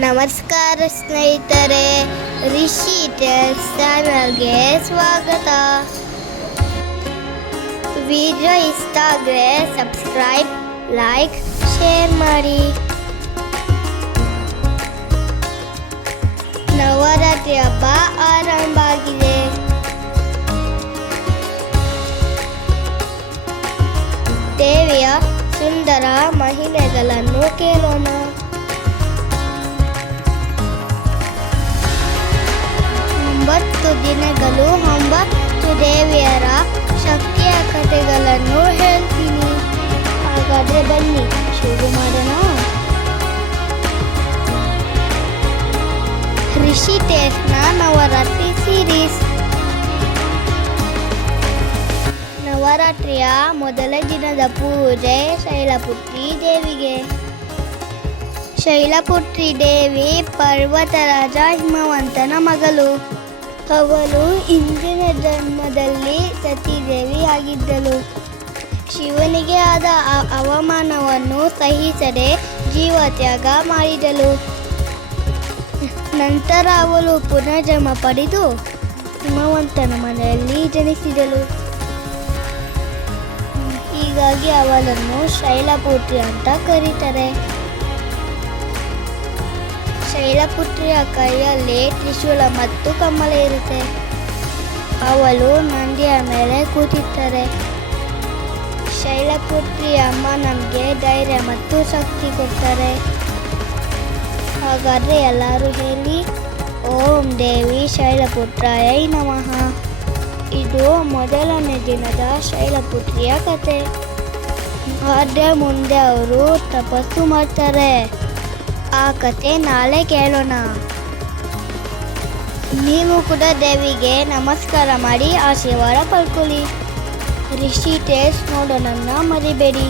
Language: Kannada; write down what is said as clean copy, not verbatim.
ನಮಸ್ಕಾರ ಸ್ನೇಹಿತರೆ, ರಿಷಿ ಟೆಲ್ಸ್ ಚಾನಲ್ಗೆ ಸ್ವಾಗತ. ವಿಡಿಯೋ ಇಷ್ಟ ಆದರೆ ಸಬ್ಸ್ಕ್ರೈಬ್, ಲೈಕ್, ಶೇರ್ ಮಾಡಿ. ನವರಾತ್ರಿ ಹಬ್ಬ ಆರಂಭ ಆಗಿದೆ. ದೇವಿಯ ಸುಂದರ ಮಹಿಮೆಗಳನ್ನು ಕೇಳೋಣ. 9 ದಿನಗಳು 9 ದೇವಿಯರ ಶಕ್ತಿಯ ಕಥೆಗಳನ್ನು ಹೇಳ್ತೀನಿ. ಹಾಗಾದ್ರೆ ಬನ್ನಿ ಶುರು ಮಾಡೋಣ. ರಿಷಿ ಟೆಲ್ಸ್ನ ನವರಾತ್ರಿ ಸೀರೀಸ್. ನವರಾತ್ರಿಯ ಮೊದಲ ದಿನದ ಪೂಜೆ ಶೈಲಪುತ್ರಿ ದೇವಿಗೆ. ಶೈಲಪುತ್ರಿ ದೇವಿ ಪರ್ವತರಾಜ ಹಿಮವಂತನ ಮಗಳು. ಅವಳು ಹಿಂದಿನ ಜನ್ಮದಲ್ಲಿ ಸತೀದೇವಿ ಆಗಿದ್ದಳು. ಶಿವನಿಗೆ ಆದ ಅವಮಾನವನ್ನು ಸಹಿಸದೆ ಜೀವತ್ಯಾಗ ಮಾಡಿದಳು. ನಂತರ ಅವಳು ಪುನರ್ಜನ್ಮ ಪಡೆದು ಹಿಮವಂತನ ಮನೆಯಲ್ಲಿ ಜನಿಸಿದಳು. ಹೀಗಾಗಿ ಅವಳನ್ನು ಶೈಲಪುತ್ರಿ ಅಂತ ಕರೀತಾರೆ. ಶೈಲಪುತ್ರಿಯ ಕೈಯಲ್ಲಿ ತ್ರಿಶೂಲ ಮತ್ತು ಕಮಲ ಇರುತ್ತೆ. ಅವಳು ನಂದಿಯ ಮೇಲೆ ಕೂತಿರ್ತಾರೆ. ಶೈಲಪುತ್ರಿ ಅಮ್ಮ ನಮಗೆ ಧೈರ್ಯ ಮತ್ತು ಶಕ್ತಿ ಕೊಡ್ತಾರೆ. ಹಾಗಾದರೆ ಎಲ್ಲರೂ ಹೇಳಿ, ಓಂ ದೇವಿ ಶೈಲಪುತ್ರಾಯ ನಮಃ. ಇದು ಮೊದಲನೇ ದಿನದ ಶೈಲಪುತ್ರಿಯ ಕತೆ. ಆದರೆ ಮುಂದೆ ಅವರು ತಪಸ್ಸು ಮಾಡ್ತಾರೆ. ಆ ಕತೆ ನಾಳೆ ಕೇಳೋಣ. ನೀವು ಕೂಡ ದೇವಿಗೆ ನಮಸ್ಕಾರ ಮಾಡಿ ಆಶೀರ್ವಾದ ಪಡ್ಕೊಳ್ಳಿ. ರಿಷಿ ಟೆಲ್ಸ್ ನೋಡೋಣ ಮರಿಬೇಡಿ.